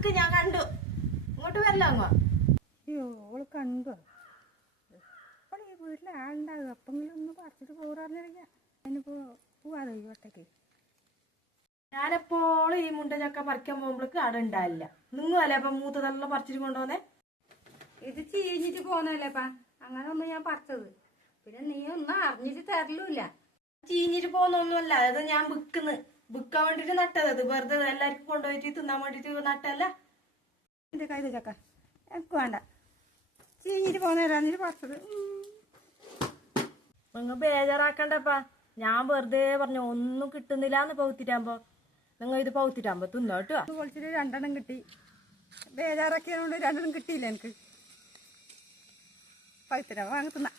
നിക്ക് ഞാൻ കണ്ടു. ഇങ്ങോട്ട് വരില്ല അങ്ങോ. അയ്യോ ഓള് കണ്ടോ? അപ്പോൾ ഈ വീട്ടിൽ ആളുണ്ടാകും. അപ്പെങ്കിലും ഒന്ന് പറിച്ചിട്ട് പോകാറില്ല. അതിനിപ്പോ പോവാതെ ഈ ഒട്ടയ്ക്ക്. ഞാനെപ്പോഴും ഈ മുണ്ട ചക്ക പറിക്കാൻ പോകുമ്പോഴേക്ക് അവിടെ ഉണ്ടാവില്ല. നിങ്ങളല്ലേ അപ്പൊ മൂത്തതെല്ലാം പറിച്ചിട്ട് കൊണ്ടുപോന്നെ? ഇത് ചീഞ്ഞിട്ട് പോന്നല്ലേപ്പാ, അങ്ങനെ ഒന്നും ഞാൻ പറിച്ചത്. പിന്നെ നീ ഒന്നും അറിഞ്ഞിട്ട് തരലുമില്ല. ചീഞ്ഞിട്ട് പോകുന്നൊന്നുമല്ല, അത് ഞാൻ വിൽക്കാൻ വേണ്ടിട്ട് നട്ടത്. അത് വെറുതെ എല്ലാവർക്കും കൊണ്ടുപോയിട്ട് തിന്നാൻ വേണ്ടിട്ട് നട്ടല്ല. എന്റെ കയ്യിൽ ചക്ക എനിക്ക് വേണ്ട. ചീഞ്ഞിട്ട് പോന്നേരാന്നിട്ട് പറിച്ചത്. നിങ്ങൾ ബേജാറാക്കണ്ടപ്പാ. ഞാൻ വെറുതെ പറഞ്ഞു ഒന്നും കിട്ടുന്നില്ലാന്ന് പൗത്തിട്ടാകുമ്പോ. നിങ്ങൾ ഇത് പൗത്തിട്ടാകുമ്പോ തിന്നോട്ടോ. പൊളിച്ചിട്ട് 2 കിട്ടി. ബേജാറാക്കിയതുകൊണ്ട് 2 കിട്ടിയില്ല എനിക്ക്. പഴുത്തിട്ടാ വാങ്ങി തിന്നാ.